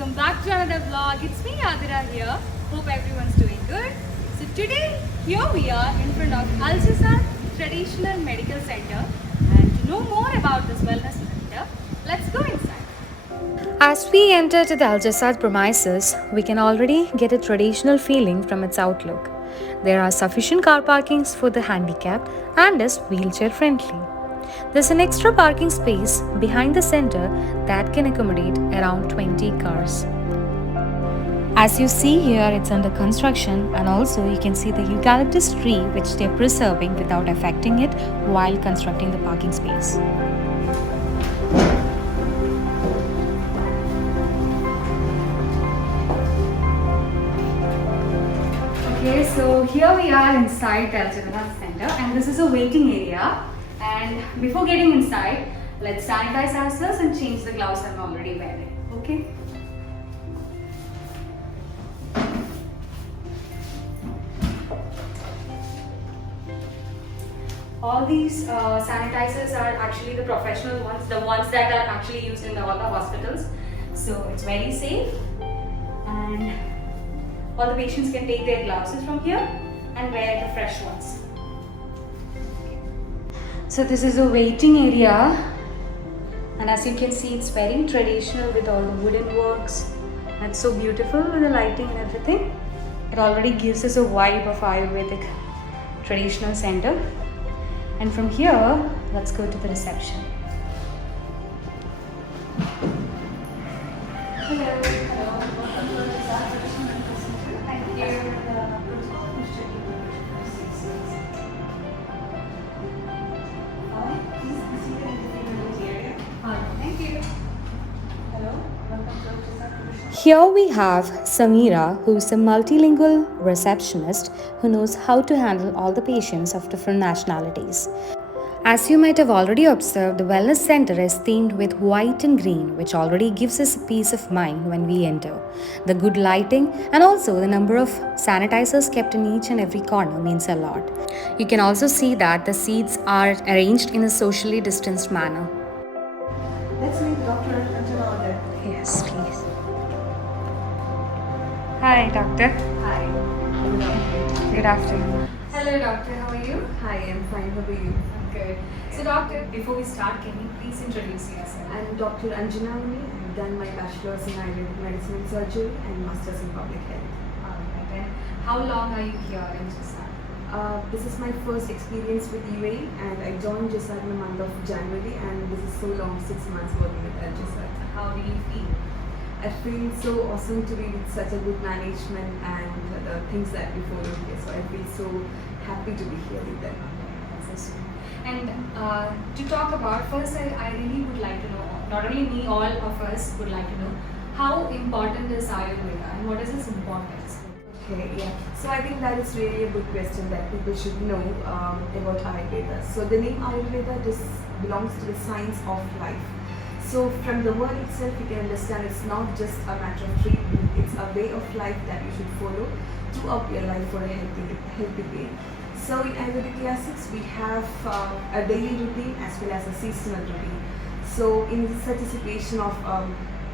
welcome back to another vlog. It's me Adira here. Hope everyone's doing good. So today here we are in front of Al Jazad Traditional Medical Center, and to know more about this wellness center, let's go inside. As we enter to the Al Jazad premises, we can already get a traditional feeling from its outlook. There are sufficient car parkings for the handicapped and is wheelchair friendly. There's an extra parking space behind the center that can accommodate around 20 cars. As you see here, it's under construction, and also you can see the eucalyptus tree which they're preserving without affecting it while constructing the parking space. Okay, so here we are inside the Al Jazad Center, and this is a waiting area. And before getting inside, let's sanitize ourselves and change the gloves I'm already wearing. Okay. All these sanitizers are actually the professional ones, the ones that are actually used in all the hospitals. So it's very safe, and all the patients can take their gloves from here and wear the fresh ones. So this is a waiting area, and as you can see, it's very traditional with all the wooden works. It's so beautiful with the lighting and everything. It already gives us a vibe of Ayurvedic traditional center. And from here, let's go to the reception. Hello. Thank you. Here we have Samira, who is a multilingual receptionist who knows how to handle all the patients of different nationalities. As you might have already observed, the wellness center is themed with white and green, which already gives us a peace of mind when we enter. The good lighting and also the number of sanitizers kept in each and every corner means a lot. You can also see that the seats are arranged in a socially distanced manner. Let's meet Dr. Anjana there. Yes, please. Hi, doctor. Hi. Good afternoon. Hello, doctor. How are you? Hi, I'm fine. How are you? Good. So, doctor, before we start, can you please introduce yourself? I'm Dr. Anjana. I've done my bachelor's in Ayurvedic medicine and surgery and master's in public health. Alright. And how long are you here in Jazad? This is my first experience with UAE, and I joined Jazad in the month of January, and this is so long, 6 months working with Al Jazad. How do you feel? I feel so awesome to be with such a good management and the things that we follow here. So I feel so happy to be here with them. That's so sweet. And to talk about, first I really would like to know, not only me, all of us would like to know, how important is Ayurveda and what is its importance? Okay, yeah. So I think that is really a good question that people should know about Ayurveda. So the name Ayurveda belongs to the science of life. So from the word itself, you can understand it's not just a matter of treatment, it's a way of life that you should follow throughout your life for a healthy way. So in Ayurvedic classics, we have a daily routine as well as a seasonal routine. So in such a situation of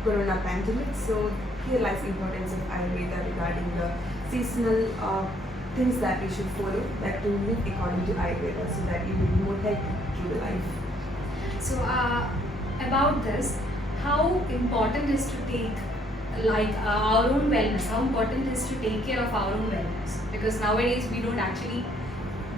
corona pandemic, so here lies the importance of Ayurveda regarding the seasonal things that we should follow, that to live according to Ayurveda so that you will be more healthy through the life. So about this, how important is to take our own wellness, how important is to take care of our own wellness, because nowadays we don't actually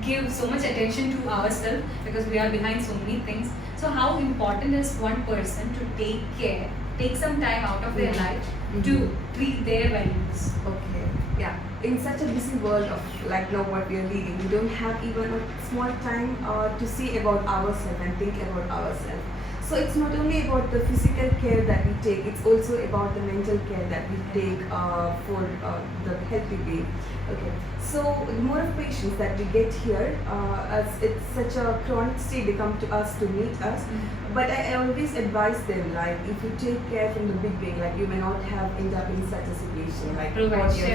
give so much attention to ourselves because we are behind so many things. So how important is one person to take some time out of their life to treat their wellness? Okay, yeah. In such a busy world of like now what we are leading, we don't have even a small time to see about ourselves and think about ourselves. So it's not only about the physical care that we take, it's also about the mental care that we take for the healthy way. Okay. So the more of patients that we get here, as it's such a chronic state, they come to us to meet us. But I always advise them, like if you take care from the beginning, like you may not have end up in such a situation like what Prevention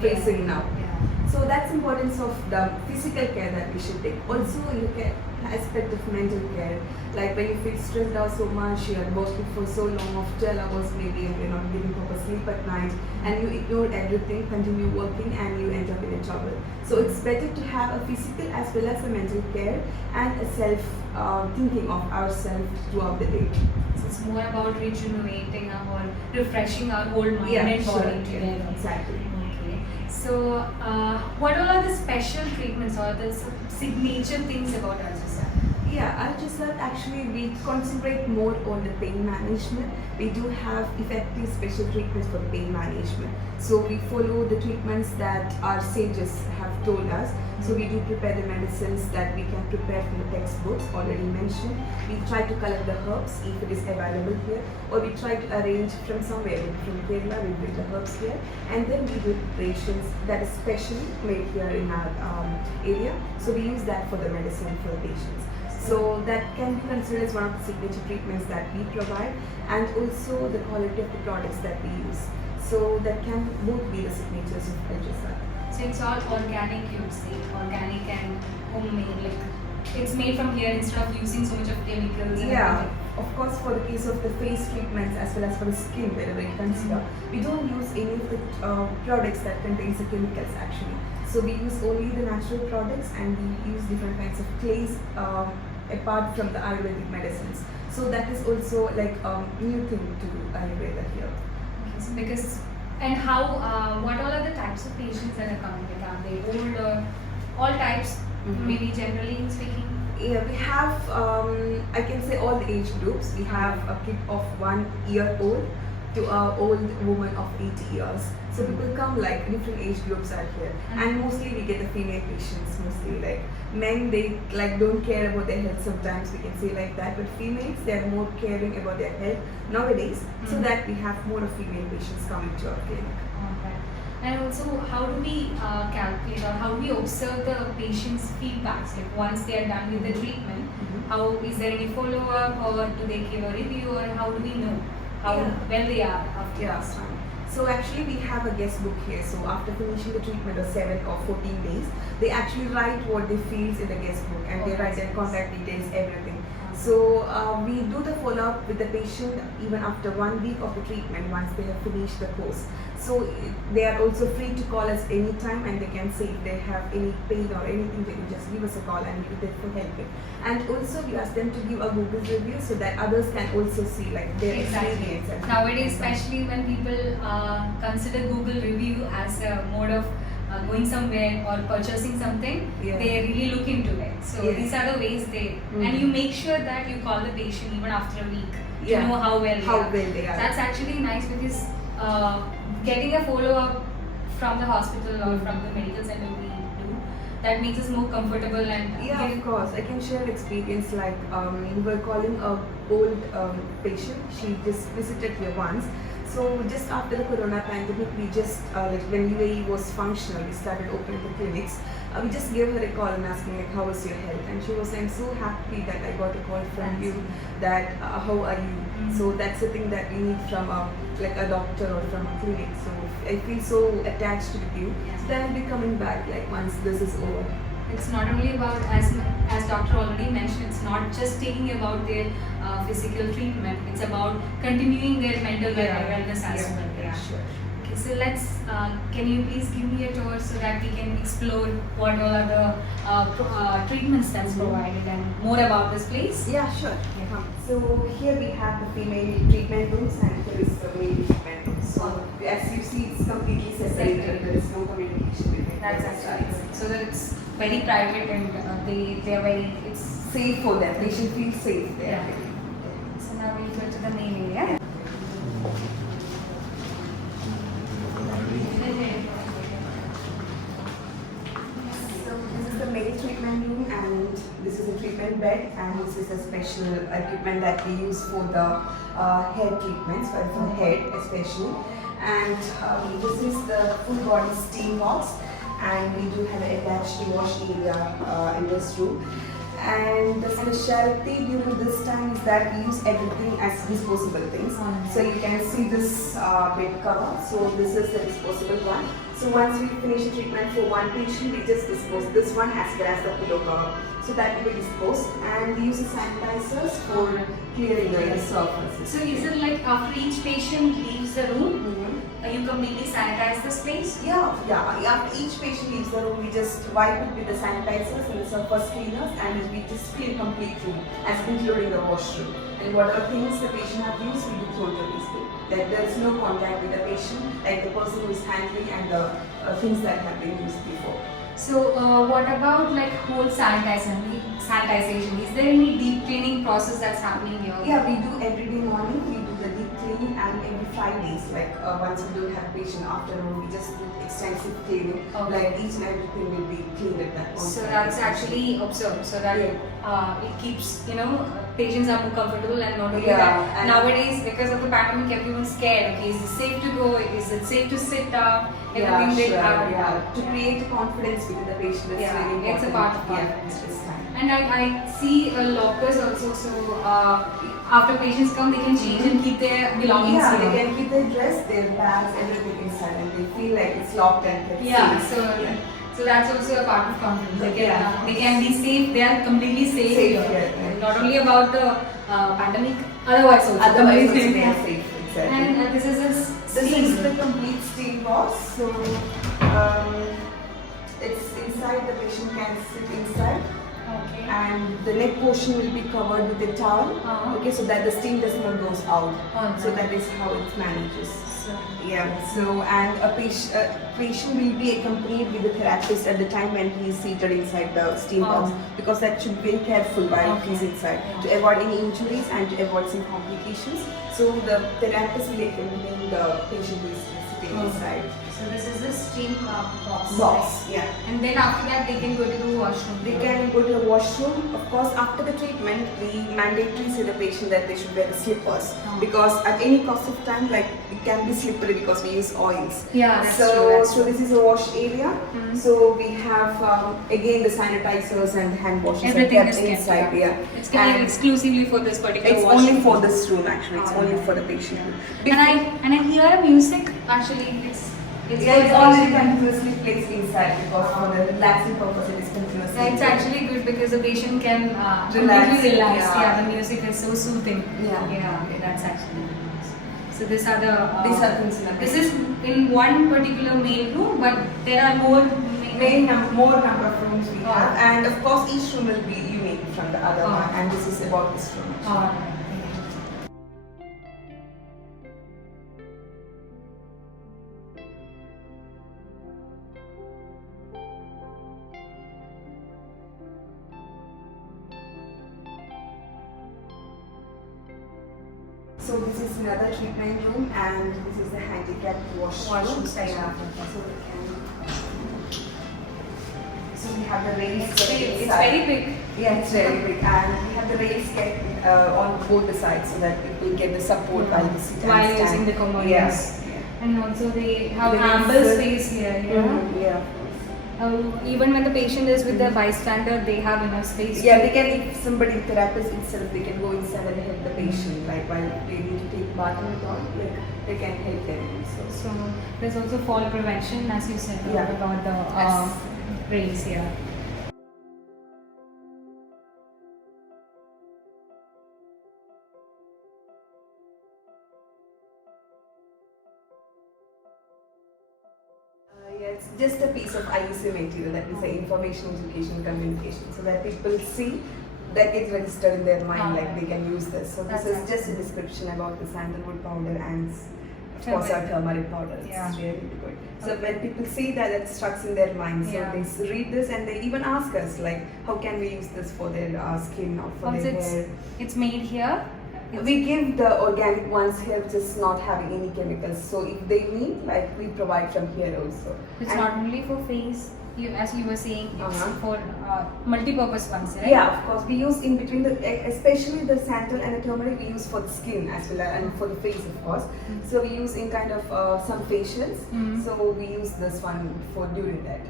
you're facing now. Yeah. So that's importance of the physical care that we should take. Also, you can aspect of mental care. Like when you feel stressed out so much, you are working for so long of 12 hours maybe, and you're not getting proper sleep at night, and you ignore everything, continue working, and you end up in a trouble. So it's better to have a physical as well as a mental care and a self thinking of ourselves throughout the day. So it's more about rejuvenating or refreshing our whole mind and sure, body together. exactly. Okay. So, what all are the special treatments or the signature things about ultrasound? Yeah, ultrasound actually we concentrate more on the pain management. We do have effective special treatments for the pain management. So we follow the treatments that our sages have told us. So we do prepare the medicines that we can prepare from the textbooks already mentioned. We try to collect the herbs if it is available here, or we try to arrange from somewhere, maybe from Kerala, we bring the herbs here, and then we do preparations that is specially made here in our area. So we use that for the medicine for the patients. So that can be considered as one of the signature treatments that we provide, and also the quality of the products that we use. So that can both be the signatures of ultrasound. So it's all organic, you would say, organic and homemade. Like it's made from here instead of using so much of chemicals. And Yeah, everything. of course, for the case of the face treatments as well as for the skin, wherever you consider, we don't use any of the products that contains the chemicals actually. So we use only the natural products, and we use different kinds of clays apart from the Ayurvedic medicines. So that is also like a new thing to Ayurveda here. Okay, so because and how what all are the types of patients that are coming? Like are they old or all types? Mhm. Maybe generally speaking. Yeah, we have, I can say all the age groups. We have a kid of 1 year old to an old woman of 80 years. So people come like different age groups are here, and mostly we get the female patients. Mostly like men, they like don't care about their health. Sometimes we can say like that, but females they are more caring about their health nowadays. So Mhm. that we have more of female patients coming to our clinic. Okay. And also, how do we calculate or how do we observe the patient's feedbacks? Like once they are done with the treatment, Mhm. how is there any follow up, or do they give a review, or how do we know how Yeah. well they are after Yeah, this? fine. So actually we have a guest book here. So after finishing the treatment of 7 or 14 days, they actually write what they feel in the guest book, and they Okay. write their contact details, everything. So we do the follow-up with the patient even after 1 week of the treatment once they have finished the course. So they are also free to call us anytime, and they can say if they have any pain or anything, they can just give us a call and we'll be there for helping. And also we ask them to give a Google review so that others can also see like their Exactly. experience. and- Nowadays, especially when people consider Google review as a mode of going somewhere or purchasing something, Yeah. they really look into it. So Yes. these are the ways they, Mhm. and you make sure that you call the patient even after a week to Yeah. know how well they How are. well they are. That's actually nice because getting a follow up from the hospital or from the medical center we do, that makes us more comfortable and Yeah, of course. I can share experience like we were calling a old patient. She just visited here once. So just after the corona pandemic, we just like when UAE was functional, we started opening the clinics. We just gave her a call and asking like, how was your health? And she was saying, so happy that I got a call from you, that how are you? So that's the thing that we need from like a doctor or from a clinic. So I feel so attached with you. So then I'll be coming back like once this is over. it's not only about as doctor already mentioned, it's not just taking about their physical treatment, it's about continuing their mental wellness as well. Yeah. Sure. Okay, so let's can you please give me a tour so that we can explore what all are the treatments that's provided and more about this place? Yeah, sure. So here we have the female treatment rooms, and here is the male treatment room. So as you see, it's completely separated. There is no communication between That's both actually sides. so that it's very private and they are very it's Safe for them. Patient feels safe there. Yeah. So now we'll go to the main area. So this is the male treatment room, and this is a treatment bed, and this is a special equipment that we use for the hair treatments, for the head especially. And this is the full body steam box, and we do have an attached wash area in this room. And the specialty during this time is that we use everything as disposable things. So you can see this bed cover. So this is the disposable one. So once we finish the treatment for one patient, we just dispose this one as well as the pillow cover. So that will be disposed, and we use the sanitizers for clearing the surfaces. So is it like after each patient leaves the room, you completely sanitize the space? Yeah. After each patient leaves the room, we just wipe it with the sanitizers and the surface cleaners, and we just clean complete room, as including the washroom. And whatever things the patient have used, we do throw to this room. That there is no contact with the patient, like the person who is handling and the things that have been used before. So what about like whole sanitization? Is there any deep cleaning process that's happening here? Yeah, we do every day morning. We do the deep cleaning, and every 5 days, like once we don't have patient afternoon, we just do extensive cleaning. Okay. Like each and everything will be cleaned at that point. So that's actually observed, so that it keeps patients are more comfortable, and not only that. and Nowadays, because of the pandemic, everyone's scared. Okay, is it safe to go? Is it safe to sit down? To create confidence within the patient is very important. It's a part of confidence. And I see lockers also. So after patients come, they can change and keep their belongings. Yeah, here. they can keep their dress, their bags, everything inside, and they feel like it's locked and kept safe. So that's also a part of confidence. They can be safe. They are completely safe here. Right. Not only about the pandemic, otherwise also. Otherwise, completely they are safe. Exactly. And this is a This steam. is the complete steam box. So it's inside. The patient can sit inside, Okay. and the neck portion will be covered with a towel. Okay, so that the steam does not goes out. So that is how it manages. Yeah. So and a patient will be accompanied with the therapist at the time when he is seated inside the steam box, because that should be very careful while he is inside to avoid any injuries and to avoid some complications. So the therapist will accompany the patient who is sitting inside. So this is the steam box. Box, yeah. And then after that, they can go to the washroom. They can go to the washroom. Of course, after the treatment, we mandatory say the patient that they should wear the slippers, because at any cost of time, like it can be slippery because we use oils. Yeah, that's so, true, that's so this is a wash area. So we have again the sanitizers and hand washes Everything are is kept kept, inside. Yeah. It's kept exclusively for this particular It's washroom. only for this room actually. It's only for the patient. And I hear a music actually. It's already continuously placed inside, because for the relaxing purpose it is continuously. It's actually good because the patient can Relax, completely relax. yeah. The music is so soothing. Yeah. That's actually nice. So these are the These are things in the this is in one particular main room, but there are more more number of rooms we have, and of course each room will be unique from the other one, and this is about this room. So this is another treatment room, and this is the handicapped washroom. section. So we have the rails. It's very big. Yeah, it's very big, and we have the rails kept on both the sides so that people get the support while they sit and While stand. using the commodities. Yes. And also they have The ample rails, space here. Yeah. Even when the patient is with the bystander, they have enough space. Yeah, they can, if somebody, therapist itself, they can go inside and help the patient, like while they need to take bath and all, like they can help them. So there's also fall prevention, as you said, Yeah. about the Yes. rails here. Yeah, it's just a piece of IEC material, that is information, education, communication, so that people see that it's registered in their mind, like they can use this. So this is just a description about the sandalwood powder and of course our turmeric powder. It's really good. So when people see that, it struck in their mind. So they read this and they even ask us like, how can we use this for their skin or for their hair? It's made here. We give the organic ones here, just not having any chemicals. So if they need, like we provide from here also. It's And not only for face. As you were saying, it's for multi-purpose ones, right? yeah, of course. We use in between the, especially the sandal and the turmeric, we use for the skin as well and for the face, of course. So we use in kind of some facials. So we use this one for during that.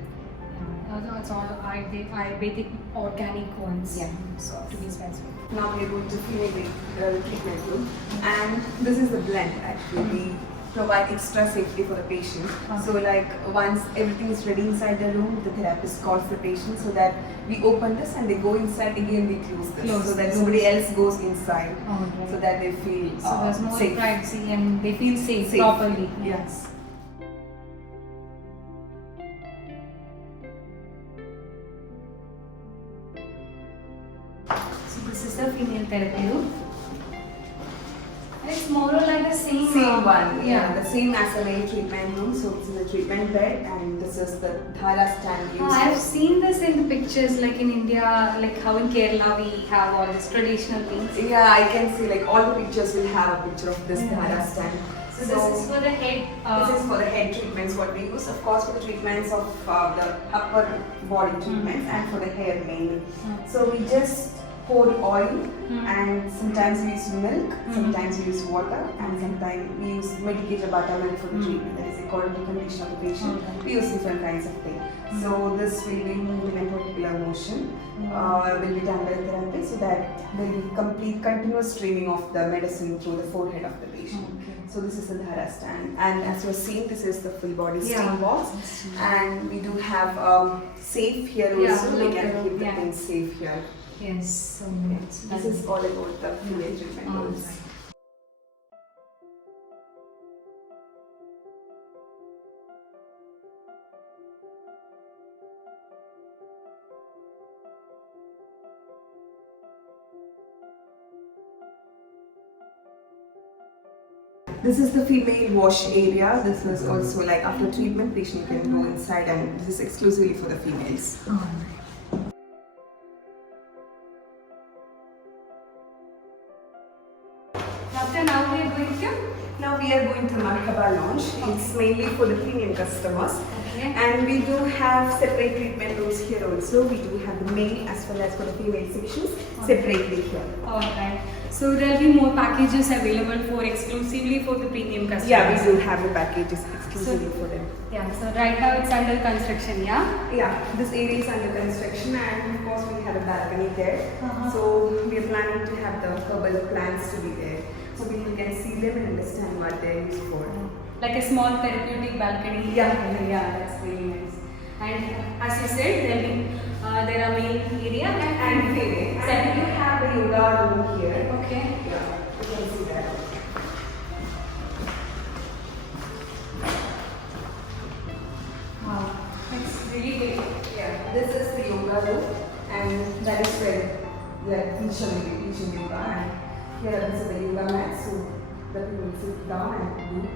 It's all Ayurvedic organic ones. Yeah. So to be specific. Now we are going to finish the treatment room, and this is the blend actually. provide extra safety for the patient. So like once everything is ready inside the room, the therapist calls the patient so that we open this and they go inside again, we close this so that nobody else goes inside, Alright. so that they feel So there's more safe. privacy and they feel safe, Safe. properly. Yes. So this is the female therapy room. And it's more or like the same. Same one, Yeah. the same as the main treatment room. So this is the treatment bed, and this is the Dhara stand used. I've seen this in the pictures, like in India, like how in Kerala we have all these traditional things. Yeah, I can see like all the pictures will have a picture of this Yeah. Dhara stand. So this is for the head. This is for the head treatments what we use, of course, for the treatments of the upper body treatments and for the hair mainly. So we just pour oil and sometimes we use milk, sometimes we use water, and sometimes we use medicated buttermilk for the treatment. That is according to the condition of the patient. Okay. We use different kinds of things. So this will be moved in a particular motion, will be done by the therapist so that there will be complete continuous streaming of the medicine through the forehead of the patient. Okay. So this is the Dhara stand, and as you are seeing, this is the full body steam Yeah. box, and we do have safe here Yeah, also. We can local, keep the yeah. things safe here. Yes. So This is all about the female treatment Oh, rules. right. This is the female wash area. This is also like after treatment, patient can go inside, and this is exclusively for the females. Doctor, now we are going to. Now we are going to Marhaba Lounge. It's mainly for the premium customers. Okay. And we do have separate treatment rooms here also. We do have the male as well as for the female sections separately here. Alright. So there'll be more packages available for exclusively for the premium customers. Yeah, we do have the packages exclusively for them. Yeah. So right now it's under construction. Yeah. Yeah, this area is under construction, and of course we have a balcony there. Uh-huh. So we are planning to have the herbal plants to be there, so people can see them and understand what they're used for. Like a small therapeutic balcony. Yeah. Yeah, that's really nice. And as you said, there are main area And female. And we have the yoga room here. Okay. Yeah, you can see that. Wow, it's really big. Yeah, this is the yoga room, and that is where we are teaching yoga. And here is the yoga mat, so the people sit down and do.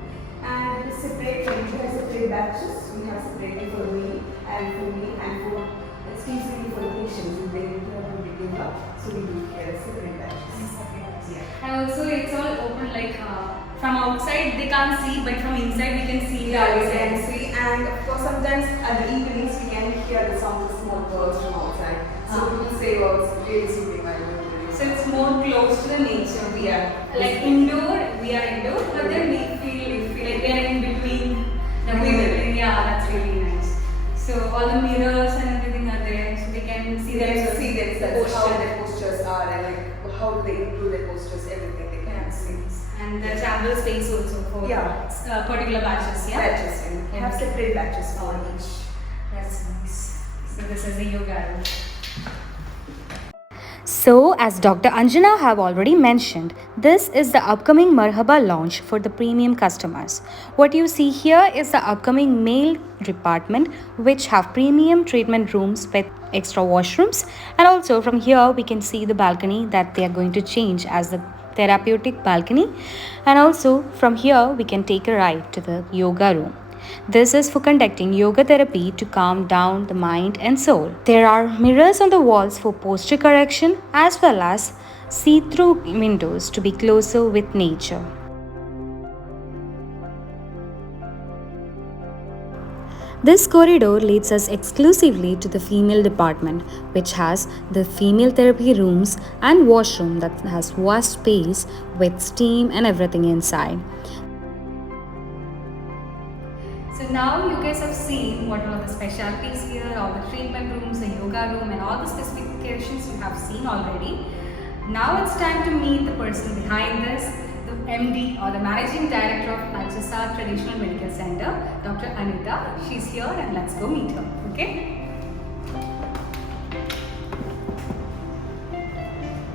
And it is separate. We have separate batches. We have separately for me and for exclusively for the patients who they need to have a yoga. So we do here separate batches. Yeah. And also it's all open like from outside they can't see, but from inside we can see. Yeah, we can see, and of course sometimes at the evenings we can hear the sound of small birds from outside. So people say, "Oh, it's really soothing." So it's more close to the nature. Yeah. Like indoor, we are indoor, but then we feel like we are in between the Middle. Yeah, that's really nice. So all the mirrors and everything are there, so they can see They see themselves, how posture. their postures are, and like how do they improve their postures, everything they can see. And there's ample space also for Yeah. particular batches. Yeah. Batches, and have separate batches for each. That's nice. So this is the yoga room. So, as Dr. Anjana have already mentioned, this is the upcoming Marhaba launch for the premium customers. What you see here is the upcoming male department, which have premium treatment rooms with extra washrooms, and also from here we can see the balcony that they are going to change as the therapeutic balcony, and also from here we can take a ride to the yoga room. This is for conducting yoga therapy to calm down the mind and soul. There are mirrors on the walls for posture correction as well as see-through windows to be closer with nature. This corridor leads us exclusively to the female department, which has the female therapy rooms and washroom that has vast space with steam and everything inside. So now you guys have seen what are the specialties here, all the treatment rooms, the yoga room, and all the specifications you have seen already. Now it's time to meet the person behind this, the MD or the Managing Director of Alchasar Traditional Medical Center, Dr. Anita. She's here and let's go meet her. Okay?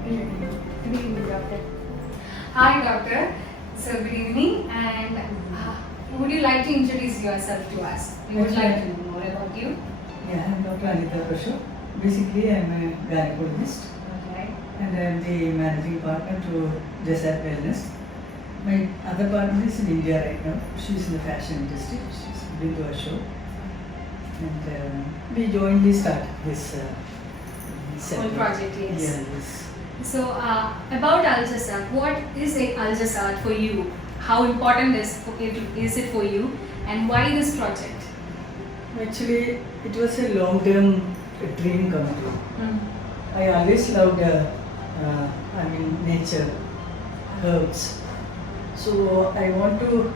Good evening, doctor. Hi, doctor. So, good evening. And would you like to introduce yourself to us? We would like to know more about you. Yeah, I'm Dr. Anita Prashu. Basically, I'm a gynecologist Okay. and I'm the managing partner to Desert Wellness. My other partner is in India right now. She's in the fashion industry. She's been to a show. And we jointly started this Whole center. project, yes. Yeah, yes. So, about Alchasar, what is Alchasar for you? How important is it for you? And why this project? Actually, it was a long-term dream come true. I always loved, nature, herbs. So I want to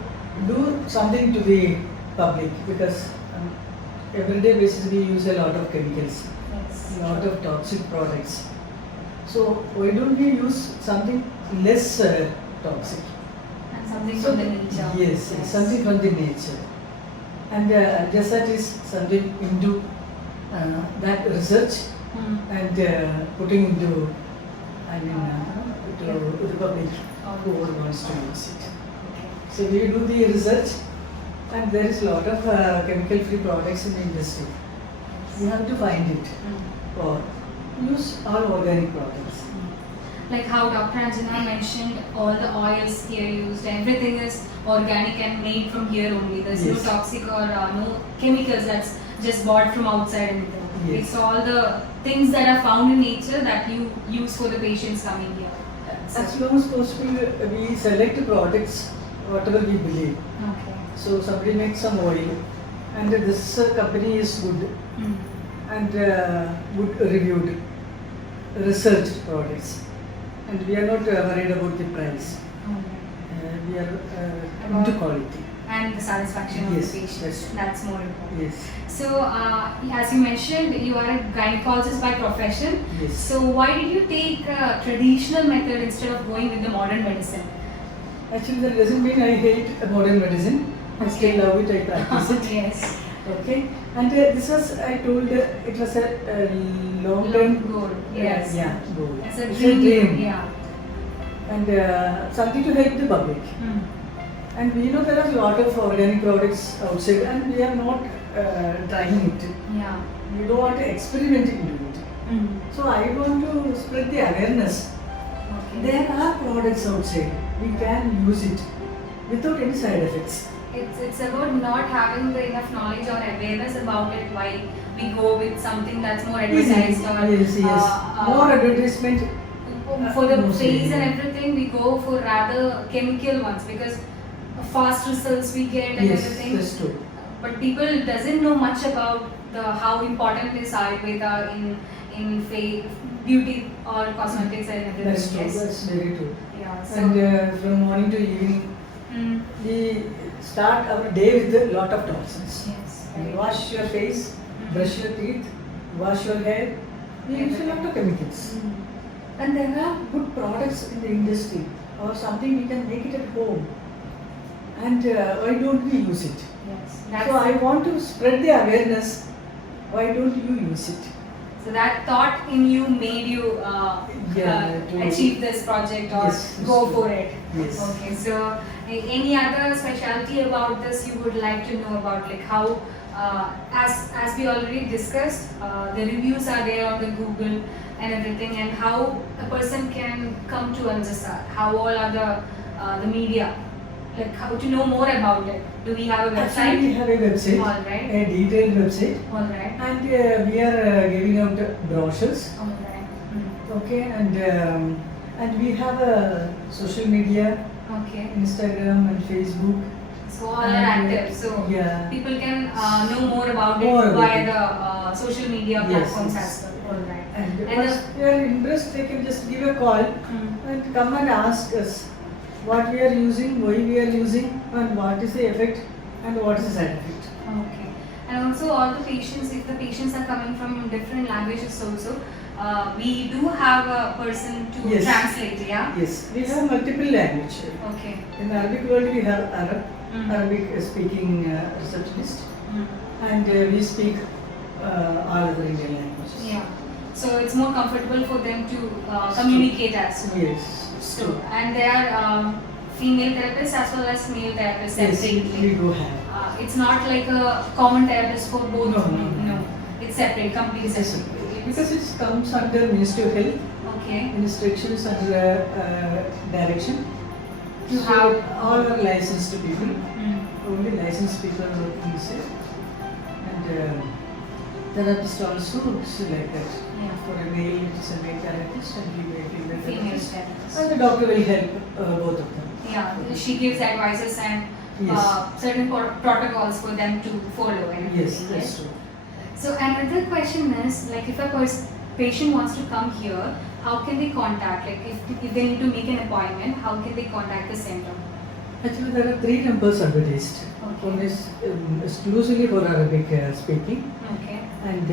do something to the public because everyday basis we use a lot of chemicals, Yes. a lot of toxic products. So why don't we use something less toxic? And something So from the nature. yes, something from the nature. And just that is something into that research and putting into, to the public who wants to use it. So we do the research and there is a lot of chemical free products in the industry. We have to find it or use all organic products. Like how Dr. Anjana mentioned, all the oils here used, everything is organic and made from here only. There's Yes. no toxic or no chemicals that's just bought from outside anything. Yes. It's all the things that are found in nature that you use for the patients coming here. So, As long as possible, we select products whatever we believe. okay. So somebody makes some oil and this company is good and good reviewed, researched products. And we are not worried about the price. We are into quality. And the satisfaction of Yes, the patient. yes. That's more important. Yes, So, as you mentioned, you are a gynecologist by profession. yes. So, why did you take a traditional method instead of going with the modern medicine? Actually, that doesn't mean I hate modern medicine. I still Okay. love it. I practice it. Yes. Okay. And this was, I told, it was a long-term Goal. Yes. Yeah, goal. It's a dream. Yeah. And something to help the public. And we know there are a lot of organic products outside and we are not trying it. Yeah. We don't want to experiment into it. So I want to spread the awareness. Okay. There are products outside. We can use it without any side effects. It's about not having the enough knowledge or awareness about it. Why we go with something that's more advertised or Yes, yes. More advertisement. for the Mostly, face and yeah. everything, we go for rather chemical ones because fast results we get and Yes, everything. that's true. But people doesn't know much about the how important is Ayurveda in face, beauty or cosmetics and everything. That's true. Yes. That's very true. Yeah. So. And from morning to evening, Mm, we start our day with a lot of toxins. yes. And wash your face, brush your teeth, wash your hair. We use a lot of chemicals. Mm, And there are good products in the industry or something we can make it at home. And why don't we use it? yes. So I want to spread the awareness. Why don't you use it? So that thought in you made you to- achieve this project or Yes, go yes. for it. Yes. Okay. So any other specialty about this you would like to know about, like how, as we already discussed, the reviews are there on the Google and everything, and how a person can come to Alchasar. How all are the media, like how to know more about it. Do we have a Actually, we website? have a website, All right. a detailed website, All right. and we are giving out brochures. All right. Okay, and we have a social media, Okay. Instagram and Facebook. So all are active. So yeah. people can know more about More it about via it. the social media Yes, platforms yes. as well. All right. And And once they are interested, they can just give a call and come and ask us what we are using, why we are using, and what is the effect and what is the side effect. Okay. And also all the patients, if the patients are coming from different languages also, we do have a person to Yes. translate, yeah? Yes, we have multiple language. Okay. In Arabic world we have Arab, Mm. Arabic speaking receptionist, Mm. and we speak all other Indian languages. Yeah. So it's more comfortable for them to communicate as well. Yes. So, and there are female therapists as well as male therapists Yes, separately. we do have. It's not like a common therapist for both. No. It's separate, completely Yes, separate. because it comes under Ministry of Health, Okay. instructions and direction. You So have all are licensed people. Mm. Only licensed people are working this year. And therapist also is like that. Yeah. For a male, it is a male therapist, and female Female therapist. therapist. And the doctor will help both of them. Yeah, she gives advices and Yes. certain protocols for them to follow and everything. Yes, that's true. So another question is, like, if a patient wants to come here, how can they contact? Like, if they need to make an appointment, how can they contact the center? Actually, there are 3 numbers advertised. Okay. One is exclusively for Arabic speaking, Okay. and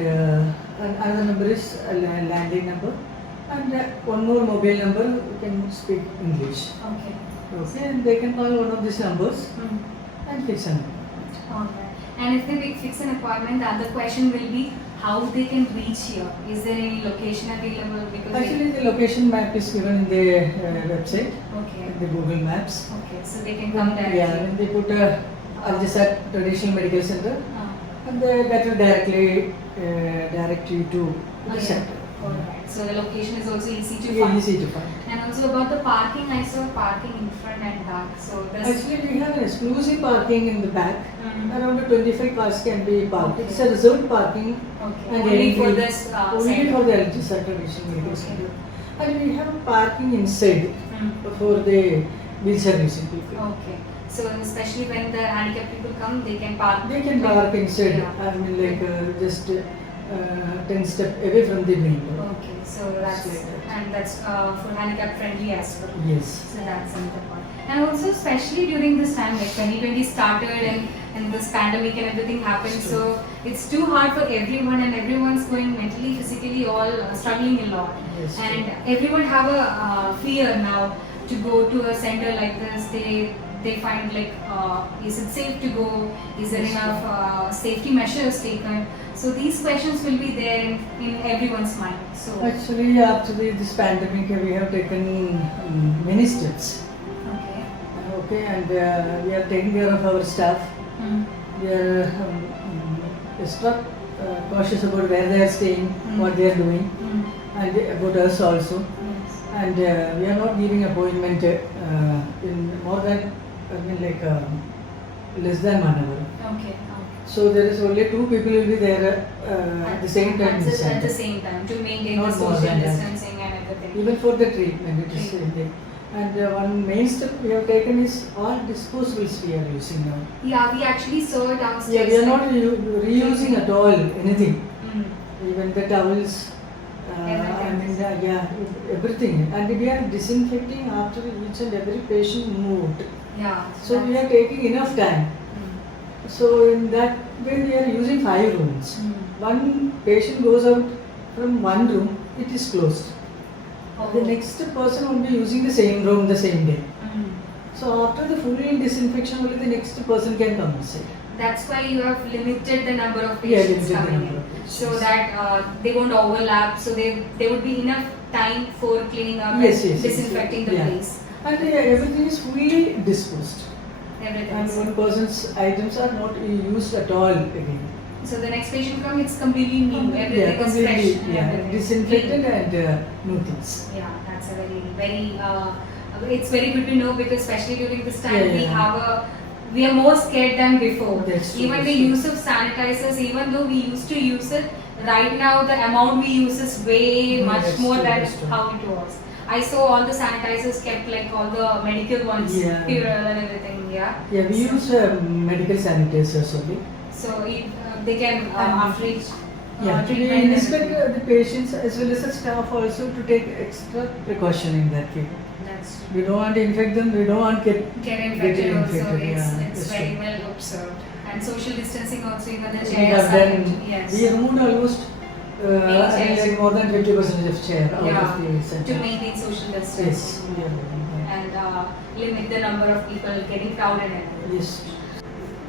another number is a landline number, and one more mobile number who can speak English. Okay. Okay, and they can call one of these numbers Mm. and fix an appointment. Okay. And if they fix an appointment, the other question will be how they can reach here. Is there any location available? Because Actually, the location map is given in the website, okay. in the Google Maps. Okay. So they can come directly. Yeah, and they put Al-Jasad Traditional Medical Center, Ah. and that will directly direct you to the Okay. center. Alright. So the location is also easy to Yeah, find. easy to find. And also about the parking, I saw parking in front and back. So this. Actually, we have exclusive parking in the back. Mhm. Around 25 cars can be parked. It's a reserved parking. Okay. And Only for entry- this Only center. for the Al-Jasad Traditional Medical Okay. Center. And we have parking inside Mm. for the wheelchair using people. Okay. So especially when the handicapped people come, they can park. They can park inside. Yeah. I mean, like just 10 steps away from the main road. Okay. So that's like that. and that's for handicap friendly as well. Yes. So that's another point. And also especially during this time, like 2020 started and this pandemic and everything happened, Sure. so it's too hard for everyone and everyone's going mentally, physically all struggling a lot. Yes. And everyone have a fear now to go to a center like this. They find like, is it safe to go? Is there Yes, enough safety measures taken? So these questions will be there in everyone's mind. So Actually, after this pandemic, we have taken many steps. okay. Okay, and we are taking care of our staff. Mm. We are extra cautious about where they are staying, what they are doing, Mm. and about us also. Yes. And we are not giving appointment in more than, less than 1 hour. Okay. So there is only 2 people will be there at the same time. in the At center. the same time to maintain Not the more social than that. distancing and everything. Even for the treatment, it is same thing. And one main step we have taken is all disposables we are using now. Yeah, we actually saw it downstairs. Yeah, we are not reusing at all anything. Mm. Even the towels, everything. And we are disinfecting after each and every patient moved. Yeah. So we are taking enough time. Mm. So in that way we are using 5 rooms. Mm. One patient goes out from one room, it is closed. Oh. The next person will be using the same room the same day. Mm. So after the full disinfection, only the next person can come inside. That's why you have limited the number of Yeah, patients limited the coming number in, of patients. so that they won't overlap. So there would be enough time for cleaning up Yes, and yes, yes, disinfecting the yeah. place. And everything is fully disposed. Everything. And one person's items are not used at all again. So the next patient comes, it's completely new. Everything Yeah, is completely, fresh. yeah, everything. disinfected Clean. and new things. Yeah, that's a very it's very good to know, because especially during this time Yeah, we are more scared than before. That's true, Even that's the true. use of sanitizers, even though we used to use it, right now the amount we use is way No, much that's more true, than that's true. how it was. I saw all the sanitizers kept, like all the medical ones, Yeah. Purell and everything. Yeah. Yeah, we use medical sanitizers only. So they can after each Yeah, we treatment. and instruct everything. the patients as well as the staff also to take extra precaution in that case. That's We don't want to infect them, we don't want to get infected also. infected, It's yeah, it's that's very true. well observed. And And social distancing also, even the We chairs have are done, yes. we removed almost chairs. like more than 50% of chair out Yeah, of the center. to maintain social distance. Yes, we are doing that. And limit the number of people getting crowded in. Yes.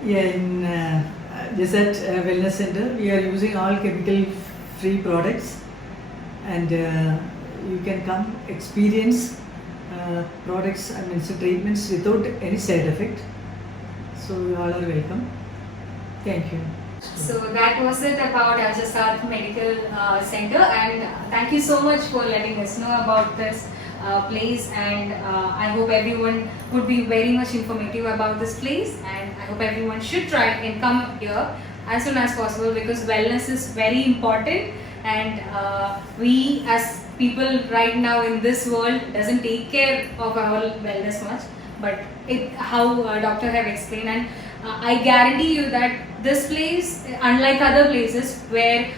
Yeah, in Desert Wellness Center, we are using all chemical-free products, and you can come experience products, I mean, so treatments without any side effect. So you all are welcome. Thank you. So that was it about Al Jasad Medical Center, and thank you so much for letting us know about this place, and I hope everyone would be very much informative about this place, and I hope everyone should try and come here as soon as possible, because wellness is very important, and we as people right now in this world doesn't take care of our wellness much, but how doctor have explained, and I guarantee you that this place, unlike other places where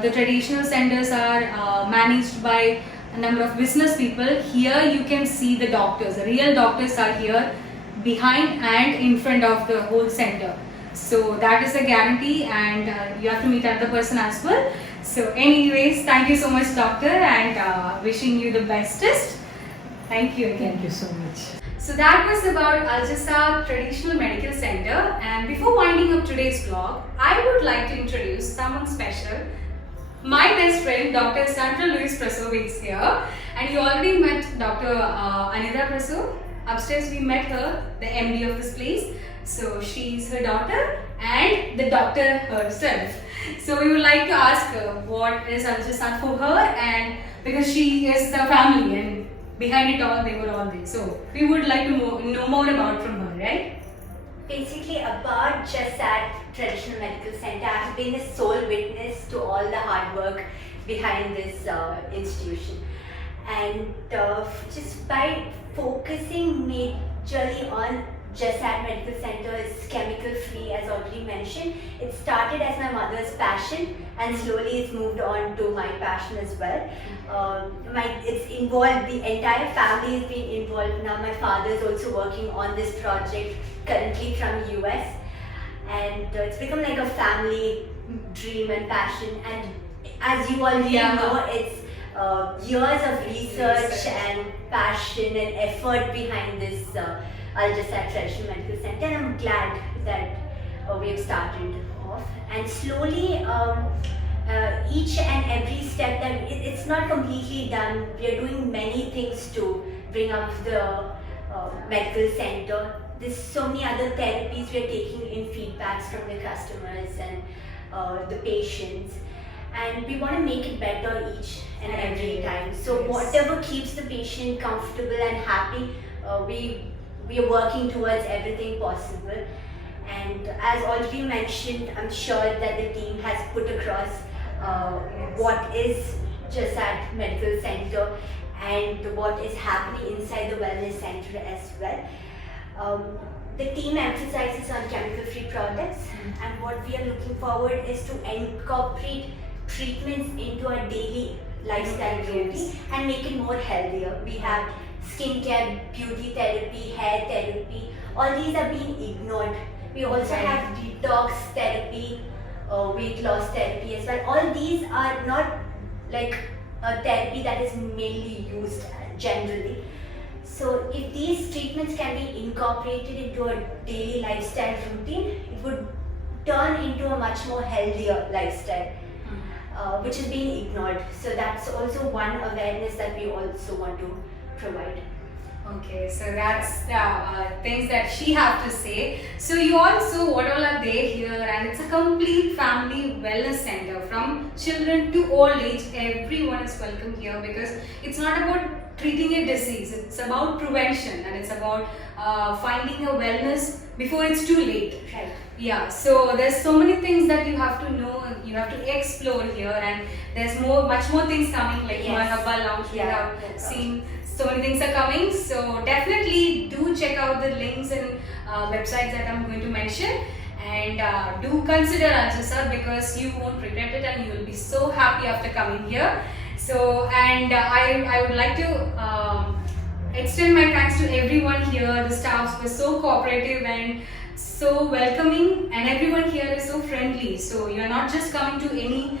the traditional centers are managed by a number of business people, here you can see the doctors. The real doctors are here behind and in front of the whole center. So that is a guarantee, and you have to meet another person as well. So anyways, thank you so much doctor, and wishing you the bestest. Thank you again. Thank you so much. So that was about Al Jasad Traditional Medical Center, and before winding up today's vlog, I would like to introduce someone special. My best friend Dr. Sandra Louise Presso is here, and you already met Dr. Anida Presso. Upstairs we met her, the MD of this place. So she's her daughter and the doctor herself. So we would like to ask her what is Al Jasad for her, and because she is the family and behind it all, they were all there. So we would like to know more about from her, right? Basically, about Jasad Traditional Medical Center, I have been the sole witness to all the hard work behind this institution. And just by focusing majorly on Jasad Medical Center is chemical free, as already mentioned. It started as my mother's passion, and slowly it's moved on to my passion as well. It's involved, the entire family has been involved now. My father is also working on this project currently from US, and it's become like a family dream and passion. And as you already know, it's years of research and passion and effort behind this Al Jasad Traditional Medical Center, and I'm glad that we have started off. And slowly, each and every step that it's not completely done. We are doing many things to bring up the medical center. There's so many other therapies we are taking in feedbacks from the customers and the patients, and we want to make it better each and every time. So whatever keeps the patient comfortable and happy, we are working towards everything possible. And as already mentioned, I'm sure that the team has put across what is Jasad Medical Center and what is happening inside the wellness center as well. The team emphasizes on chemical-free products, and what we are looking forward is to incorporate treatments into our daily lifestyle routine and make it more healthier. We have skincare, beauty therapy, hair therapy. All these are being ignored. We also have detox therapy, weight loss therapy as well. All these are not like a therapy that is mainly used generally. So if these treatments can be incorporated into a daily lifestyle routine, it would turn into a much more healthier lifestyle, which is being ignored. So that's also one awareness that we also want to provide. Okay, so that's things that she have to say. So you also, what all are there here, and it's a complete family wellness center from children to old age. Everyone is welcome here because it's not about treating a disease, it's about prevention, and it's about finding a wellness before it's too late. Right. Yeah, so there's so many things that you have to know, you have to explore here, and there's much more things coming, like Marhaba Lounge, we have seen so many things are coming. So definitely do check out the links and websites that I'm going to mention, and do consider Al Jasad because you won't regret it and you will be so happy after coming here. So, and I would like to extend my thanks to everyone here. The staffs were so cooperative and so welcoming, and everyone here is so friendly. So you're not just coming to any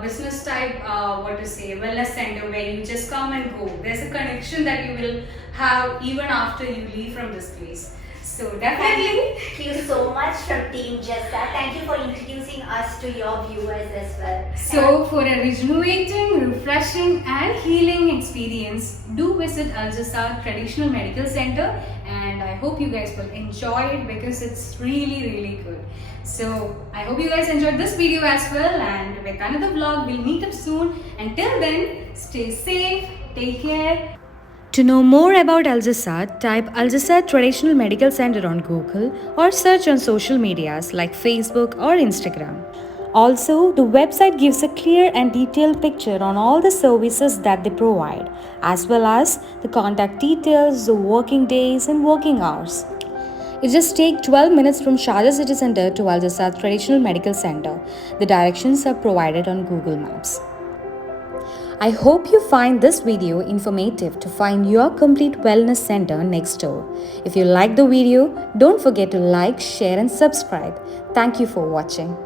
business type, wellness center where you just come and go. There's a connection that you will have even after you leave from this place. So definitely. Thank you so much from Team Just That. Thank you for introducing us to your viewers as well. So for a rejuvenating, refreshing and healing experience, do visit Al Jasad Traditional Medical Center, and I hope you guys will enjoy it because it's really good. So I hope you guys enjoyed this video as well, and with another vlog we'll meet up soon. Until then, stay safe, take care. To know more about Al Jasad, type Al Jasad Traditional Medical Center on Google or search on social medias like Facebook or Instagram. Also, the website gives a clear and detailed picture on all the services that they provide, as well as the contact details, the working days and working hours. It just takes 12 minutes from Sharjah City Center to Al Jasad Traditional Medical Center. The directions are provided on Google Maps. I hope you find this video informative to find your complete wellness center next door. If you like the video, don't forget to like, share and subscribe. Thank you for watching.